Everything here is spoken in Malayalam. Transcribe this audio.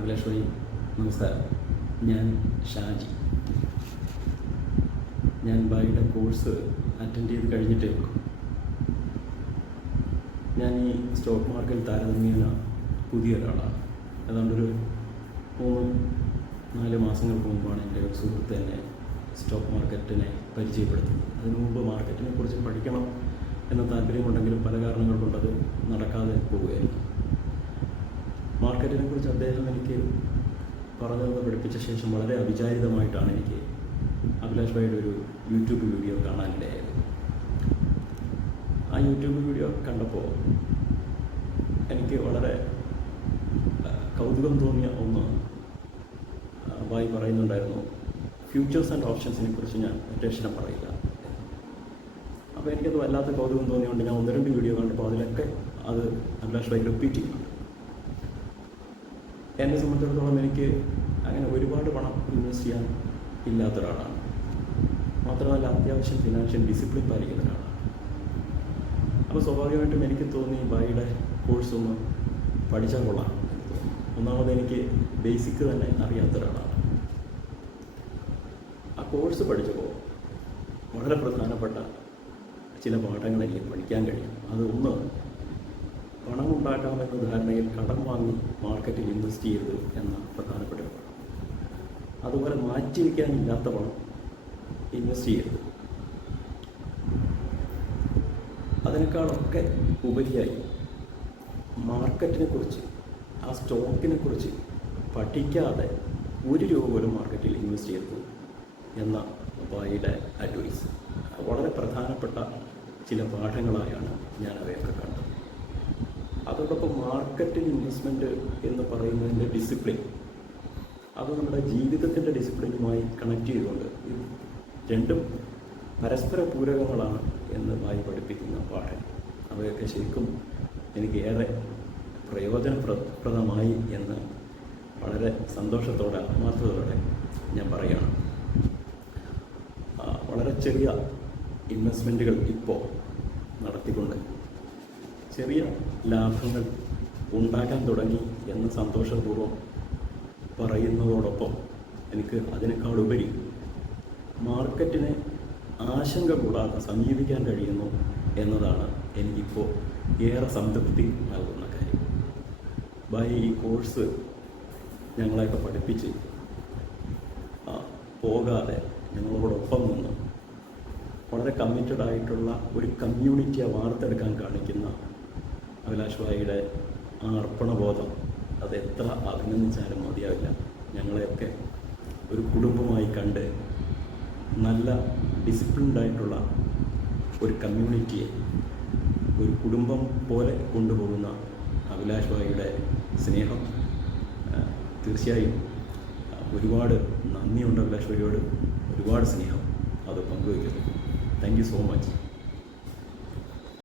അഭിലാഷ്, നമസ്കാരം. ഞാൻ ഷാജി. ഞാൻ ഭായിയുടെ കോഴ്സ് അറ്റൻഡ് ചെയ്ത് കഴിഞ്ഞിട്ടേ ഉള്ളൂ. ഞാൻ ഈ സ്റ്റോക്ക് മാർക്കറ്റിൽ താരതമ്യേന പുതിയ ഒരാളാണ്. ഏതാണ്ടൊരു 3-4 മാസങ്ങൾക്ക് മുമ്പാണ് എൻ്റെ ഒരു സുഹൃത്ത് എന്നെ സ്റ്റോക്ക് മാർക്കറ്റിനെ പരിചയപ്പെടുത്തുന്നത്. അതിനു മുമ്പ് മാർക്കറ്റിനെ കുറിച്ച് പഠിക്കണം എന്ന താല്പര്യമുണ്ടെങ്കിലും പല കാരണങ്ങൾ കൊണ്ടത് നടക്കാതെ പോവുകയായിരുന്നു. മാർക്കറ്റിനെ കുറിച്ച് അദ്ദേഹം എനിക്ക് പറഞ്ഞതെന്ന് പഠിപ്പിച്ച ശേഷം വളരെ അവിചാരിതമായിട്ടാണ് എനിക്ക് അഭിലാഷ് ഭായിയുടെ ഒരു യൂട്യൂബ് വീഡിയോ കാണാനിടയായത്. ആ യൂട്യൂബ് വീഡിയോ കണ്ടപ്പോൾ എനിക്ക് വളരെ കൗതുകം തോന്നിയ ഒന്ന് ഭായി പറയുന്നുണ്ടായിരുന്നു, ഫ്യൂച്ചേഴ്സ് ആൻഡ് ഓപ്ഷൻസിനെ കുറിച്ച് ഞാൻ ഒറ്റക്ഷരം പറയില്ല. അപ്പോൾ എനിക്കത് വല്ലാത്ത കൗതുകം തോന്നിയുകൊണ്ട് ഞാൻ 1-2 വീഡിയോ കണ്ടപ്പോൾ അതിലൊക്കെ അത് അഭിലാഷ് ഭായി റിപ്പീറ്റ് ചെയ്യുന്നുണ്ട്. എന്നെ സംബന്ധിച്ചിടത്തോളം എനിക്ക് അങ്ങനെ ഒരുപാട് പണം ഇൻവെസ്റ്റ് ചെയ്യാൻ ഇല്ലാത്ത ഒരാളാണ്. മാത്രമല്ല അത്യാവശ്യം ഫിനാൻഷ്യൽ ഡിസിപ്ലിൻ പാലിക്കുന്ന ഒരാളാണ്. അപ്പോൾ സ്വാഭാവികമായിട്ടും എനിക്ക് തോന്നി ഭായിയുടെ കോഴ്സ് ഒന്ന് പഠിച്ചാൽ കൊള്ളാം. ഒന്നാമത് എനിക്ക് ബേസിക് തന്നെ അറിയാത്ത ഒരാളാണ്. ആ കോഴ്സ് പഠിച്ചപ്പോൾ വളരെ പ്രധാനപ്പെട്ട ചില പാഠങ്ങൾ എനിക്ക് പഠിക്കാൻ കഴിയും. അത് ഒന്ന്, പണം ഉണ്ടാക്കാമെന്ന ധാരണയിൽ കടം വാങ്ങി മാർക്കറ്റിൽ ഇൻവെസ്റ്റ് ചെയ്യരുത് എന്ന പ്രധാനപ്പെട്ട ഒരു പാഠം. അതുപോലെ മാറ്റിവെക്കാനില്ലാത്ത പണം ഇൻവെസ്റ്റ് ചെയ്യരുത്. അതിനേക്കാളൊക്കെ ഉപരിയായി മാർക്കറ്റിനെ കുറിച്ച്, ആ സ്റ്റോക്കിനെ കുറിച്ച് പഠിക്കാതെ 1 രൂപ പോലും മാർക്കറ്റിൽ ഇൻവെസ്റ്റ് ചെയ്യരുത് എന്ന ഭായിയുടെ അഡ്വൈസ് വളരെ പ്രധാനപ്പെട്ട ചില പാഠങ്ങളായാണ് ഞാൻ അവയൊക്കെ കണ്ടത്. അതോടൊപ്പം മാർക്കറ്റിൽ ഇൻവെസ്റ്റ്മെൻറ്റ് എന്ന് പറയുന്നതിൻ്റെ ഡിസിപ്ലിൻ, അത് നമ്മുടെ ജീവിതത്തിൻ്റെ ഡിസിപ്ലിനുമായി കണക്ട് ചെയ്തുകൊണ്ട് ഇത് രണ്ടും പരസ്പര പൂരകങ്ങളാണ് എന്ന് ഭായി പഠിപ്പിക്കുന്ന പാഠം. അവയൊക്കെ ശരിക്കും എനിക്ക് ഏറെ പ്രയോജനപ്രദമായി എന്ന് വളരെ സന്തോഷത്തോടെ, ആത്മാർത്ഥതയോടെ ഞാൻ പറയുകയാണ്. വളരെ ചെറിയ ഇൻവെസ്റ്റ്മെൻറ്റുകൾ ഇപ്പോൾ നടത്തിക്കൊണ്ട് ചെറിയ ലാഭങ്ങൾ ഉണ്ടാക്കാൻ തുടങ്ങി എന്ന് സന്തോഷപൂർവ്വം പറയുന്നതോടൊപ്പം എനിക്ക് അതിനേക്കാളുപരി മാർക്കറ്റിനെ ആശങ്ക കൂടാതെ സമീപിക്കാൻ കഴിയുന്നു എന്നതാണ് എനിക്കിപ്പോൾ ഏറെ സംതൃപ്തി നൽകുന്ന കാര്യം. ഭായി ഈ കോഴ്സ് ഞങ്ങളെയൊക്കെ പഠിപ്പിച്ച് പോകാതെ ഞങ്ങളോടൊപ്പം നിന്ന് വളരെ കമ്മിറ്റഡ് ആയിട്ടുള്ള ഒരു കമ്മ്യൂണിറ്റിയെ വാർത്തെടുക്കാൻ കാണിക്കുന്ന അഭിലാഷ് ഭായിയുടെ ആ അർപ്പണബോധം അത് എത്ര അഭിനന്ദിച്ചാലും മതിയാവില്ല. ഞങ്ങളെയൊക്കെ ഒരു കുടുംബമായി കണ്ട് നല്ല ഡിസിപ്ലിൻഡായിട്ടുള്ള ഒരു കമ്മ്യൂണിറ്റിയെ ഒരു കുടുംബം പോലെ കൊണ്ടുപോകുന്ന അഭിലാഷ് ഭായിയുടെ സ്നേഹം തീർച്ചയായും ഒരുപാട് നന്ദിയുണ്ട്. അഭിലാഷ് ഭായിയോട് ഒരുപാട് സ്നേഹം അത് പങ്കുവയ്ക്കുന്നു. Thank you so much.